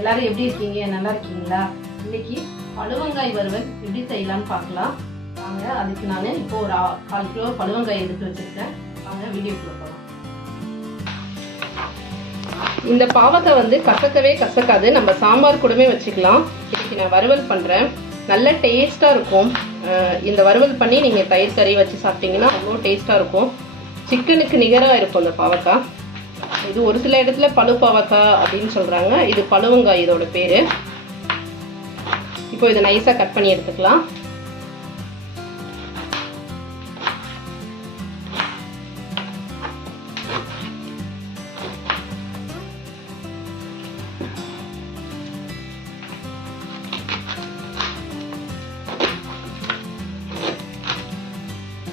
எல்லாரும் எப்படி இருக்கீங்க? நல்லா இருக்கீங்களா? இன்னைக்கு பழுவங்காய் வறுவல் எப்படி செய்யலாம்னு பார்க்கலாம். வாங்க அதுக்கு நான் இப்போ ஒரு கால் கிலோ பழுவங்காய் எடுத்து வச்சிருக்கேன். வாங்க வீடியோக்குள்ள போகலாம் இந்த பாவக்காய் வந்து கசக்கவே கசக்காது. நம்ம சாம்பார் கூடவே வச்சுக்கலாம். இன்னைக்கு நான் வறுவல் பண்ணுறேன் நல்ல டேஸ்ட்டாக இருக்கும். இந்த வறுவல் பண்ணி நீங்கள் தயிர் கறி வச்சு சாப்பிட்டீங்கன்னா அவ்வளோ டேஸ்ட்டாக இருக்கும். சிக்கனுக்கு நிகராக இருக்கும் இந்த பாவக்காய். இது ஒரு சில இடத்துல பழு அப்படின்னு சொல்கிறாங்க இது பழுவங்காய் இதோட பேர். இப்போ இதை நைஸாக கட் பண்ணி எடுத்துக்கலாம்.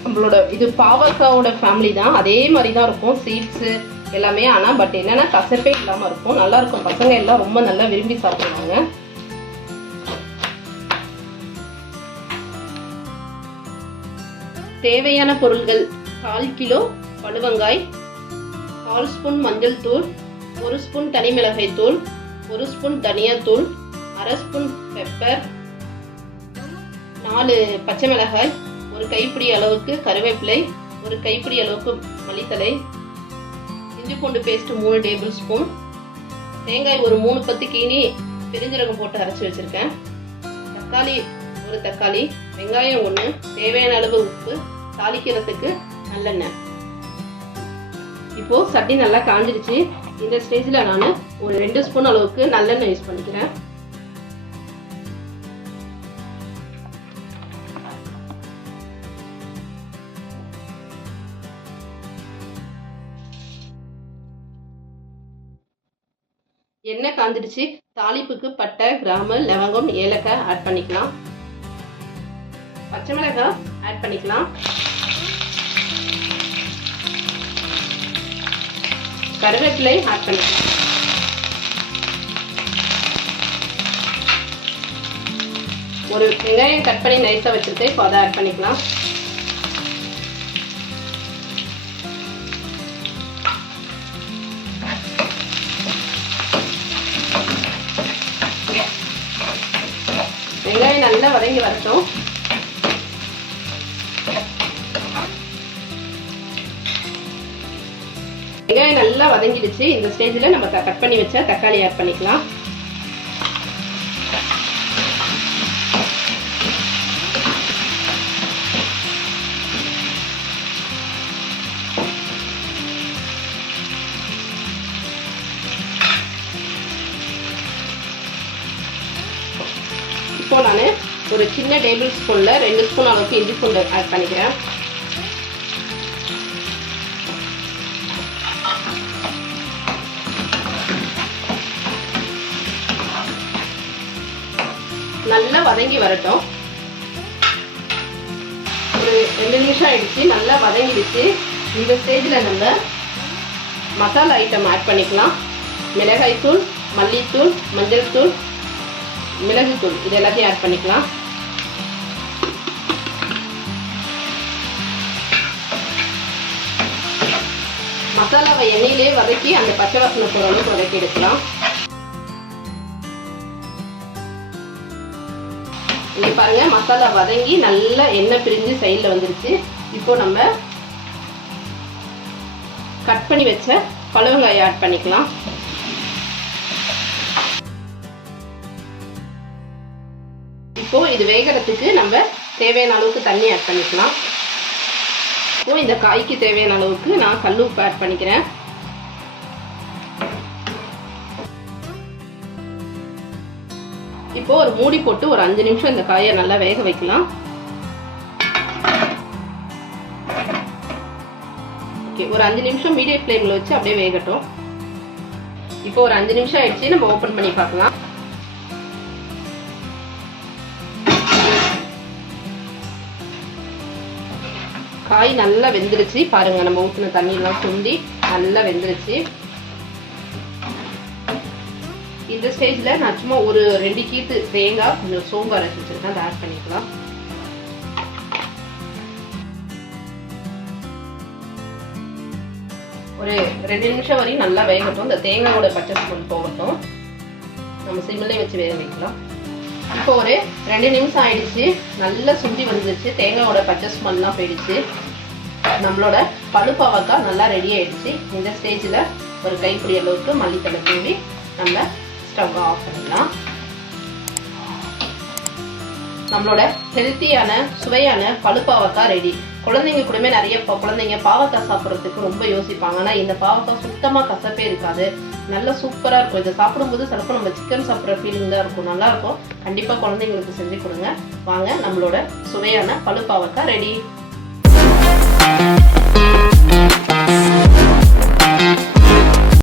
நம்மளோட இது பாவக்காவோட ஃபேமிலி தான். அதே மாதிரி தான் இருக்கும். சீட்ஸு எல்லாமே ஆனால் பட் என்னென்னா கசப்பே இல்லாமல் இருக்கும். நல்லா இருக்கும். பசங்க எல்லாம் ரொம்ப நல்லா விரும்பி சாப்பிடுவாங்க. தேவையான பொருள்கள் கால் கிலோ பழுவங்காய் கால் ஸ்பூன் மஞ்சள் தூள் ஒரு ஸ்பூன் தனி மிளகாய் தூள் ஒரு ஸ்பூன் தனியாத்தூள் அரை ஸ்பூன் பெப்பர் நாலு பச்சை மிளகாய் ஒரு கைப்பிடி அளவுக்கு கருவேப்பிலை ஒரு கைப்பிடி அளவுக்கு மல்லித்தலை இஞ்சி பூண்டு பேஸ்ட் மூணு டேபிள் ஸ்பூன் தேங்காய் ஒரு மூணு பத்து கீனி பெருஞ்சீரகம் போட்டு அரைச்சி வச்சிருக்கேன். தக்காளி ஒரு தக்காளி வெங்காயம் ஒன்று தேவையான அளவு உப்பு தாளிக்கிறதுக்கு நல்லெண்ணெய். இப்போது சட்டி நல்லா காஞ்சிடுச்சு. இந்த ஸ்டேஜில் நான் ஒரு ரெண்டு ஸ்பூன் அளவுக்கு நல்லெண்ணெய் யூஸ் பண்ணிக்கிறேன். எண்ணெய் காந்துடுச்சு தாளிப்புக்கு பட்டை கிராம்பு லவங்கம் ஏலக்காய் ஆட் பண்ணிக்கலாம். பச்சை மிளகாய் ஆட் பண்ணிக்கலாம். கருவேப்பிலை ஆட் பண்ணிக்கலாம். ஒரு வெங்காயம் கட் பண்ணி நைஸாக வச்சுருக்கேன் இப்போ அதை ஆட் பண்ணிக்கலாம் வெங்காயம் நல்லா வதங்கி வரட்டும். வெங்காயம் நல்லா வதங்கிடுச்சு. இந்த ஸ்டேஜில் நம்ம கட் பண்ணி வச்ச தக்காளி ஆட் பண்ணிக்கலாம். ஒரு சின்ன டேபிள் ஸ்பூனில் ரெண்டு ஸ்பூன் அளவுக்கு இஞ்சி பூண்டு ஆட் பண்ணிக்கிறேன். நல்லா வதங்கி வரட்டும். ஒரு ரெண்டு நிமிஷம் ஆயிடுச்சு நல்லா வதங்கிடுச்சு. இந்த ஸ்டேஜில் நம்ம மசாலா ஐட்டம் ஆட் பண்ணிக்கலாம். மிளகாய் தூள் மல்லித்தூள் மஞ்சள் தூள் மிளகுத்தூள் இது எல்லாத்தையும் ஆட் பண்ணிக்கலாம். எண்ணெயிலே வதக்கி அந்த பச்சை வாசனை போகிற அளவுக்கு வதக்கி எடுக்கலாம். இங்கே பாருங்க மசாலா வதங்கி நல்லா எண்ணெய் பிரிஞ்சு சைடில் வந்துருச்சு. இப்போ நம்ம கட் பண்ணி வச்ச பழவங்காயை ஆட் பண்ணிக்கலாம். இப்போ இது வேகிறதுக்கு நம்ம தேவையான அளவுக்கு தண்ணி ஆட் பண்ணிக்கலாம். இப்போ இந்த காய்க்கு தேவையான அளவுக்கு நான் கல் உப்பு ஆட் பண்ணிக்கிறேன். இப்போ ஒரு மூடி போட்டு ஒரு அஞ்சு நிமிஷம் இந்த காயை நல்லா வேக வைக்கலாம். ஓகே ஒரு அஞ்சு நிமிஷம் மீடியம் ஃப்ளேமில் வச்சு அப்படியே வேகட்டும். இப்போ ஒரு அஞ்சு நிமிஷம் ஆயிடுச்சு நம்ம ஓப்பன் பண்ணி பார்க்கலாம். காய் நல்லா வெந்துருச்சு. பாருங்க நம்ம ஊற்றின தண்ணியெல்லாம் சுண்டி நல்லா வெந்துருச்சு. இந்த ஸ்டேஜில் நான் சும்மா ஒரு ரெண்டு கீத்து தேங்காய் கொஞ்சம் சோம்பு அரைச்சி வச்சிருக்கேன். அதை ஆட் பண்ணிக்கலாம். ஒரு ரெண்டு நிமிஷம் வரையும் நல்லா வேகட்டும். இந்த தேங்காயோட பச்சை ஸ்மெல் போகட்டும். நம்ம சிம்மிலே வச்சு வேக வைக்கலாம். இப்போ ஒரு ரெண்டு நிமிஷம் ஆயிடுச்சு. நல்லா சுண்டி வந்துருச்சு. தேங்காயோட பச்சை ஸ்மெல்லாம் போயிடுச்சு. நம்மளோட பழுப்பாவக்காய் நல்லா ரெடி ஆயிடுச்சு. இந்த ஸ்டேஜில் ஒரு கைப்பிடி அளவுக்கு மல்லித்தலை தூவி நம்ம ஸ்டவ் ஆஃப் பண்ணலாம் நம்மளோட ஹெல்த்தியான சுவையான பழுப்பாவக்காய் ரெடி குழந்தைங்க கூடமே நிறைய குழந்தைங்க பாவக்காய் சாப்பிட்றதுக்கு ரொம்ப யோசிப்பாங்க. ஆனால் இந்த பாவக்காய் சுத்தமாக கசப்பே இருக்காது. நல்லா சூப்பராக இருக்கும். இதை சாப்பிடும்போது சிலப்போ நம்ம சிக்கன் சாப்பிட்ற ஃபீலிங் தான் இருக்கும். நல்லாயிருக்கும் கண்டிப்பாக குழந்தைங்களுக்கு செஞ்சு கொடுங்க. வாங்க நம்மளோட சுவையான பழுப்பாவக்காய் ரெடி